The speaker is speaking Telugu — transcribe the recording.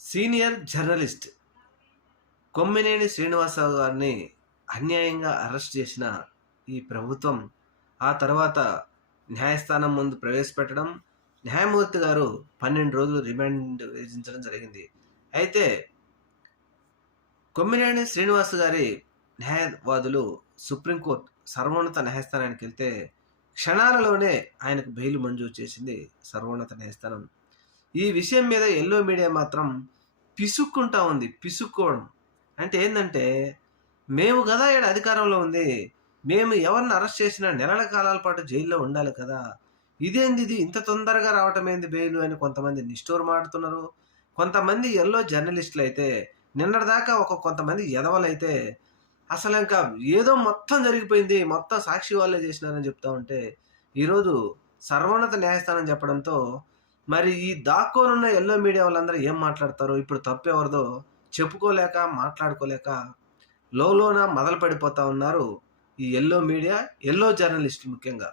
సీనియర్ జర్నలిస్ట్ కొమ్మినేని శ్రీనివాసరావు గారిని అన్యాయంగా అరెస్ట్ చేసిన ఈ ప్రభుత్వం ఆ తర్వాత న్యాయస్థానం ముందు ప్రవేశపెట్టడం, న్యాయమూర్తి గారు 12 రోజులు రిమాండ్ విధించడం జరిగింది. అయితే కొమ్మినేని శ్రీనివాస్ గారి న్యాయవాదులు సుప్రీంకోర్టు సర్వోన్నత న్యాయస్థానానికి వెళ్తే క్షణాలలోనే ఆయనకు బెయిల్ మంజూరు చేసింది సర్వోన్నత న్యాయస్థానం. ఈ విషయం మీద ఎల్లో మీడియా మాత్రం పిసుక్కుంటా ఉంది. పిసుక్కోవడం అంటే ఏంటంటే, మేము కదా ఈడ అధికారంలో ఉంది, మేము ఎవరిని అరెస్ట్ చేసినా నెలల కాలాల పాటు జైల్లో ఉండాలి కదా, ఇదేంది ఇది ఇంత తొందరగా రావటం ఏంది బెయిల్ అని కొంతమంది నిష్ఠూరమాడుతున్నారు. కొంతమంది ఎల్లో జర్నలిస్టులు అయితే నిన్నటిదాకా కొంతమంది ఎదవలైతే అసలు ఇంకా ఏదో మొత్తం జరిగిపోయింది, మొత్తం సాక్షి వాళ్ళే చేసినారని చెప్తా ఉంటే ఈరోజు సర్వోన్నత న్యాయస్థానం చెప్పడంతో మరి ఈ దాక్కోనున్న ఎల్లో మీడియా వాళ్ళందరూ ఏం మాట్లాడతారో, ఇప్పుడు తప్పు ఎవరిదో చెప్పుకోలేక మాట్లాడుకోలేక లోలోన మొదలు పడిపోతా ఉన్నారు ఈ ఎల్లో మీడియా, ఎల్లో జర్నలిస్టులు ముఖ్యంగా.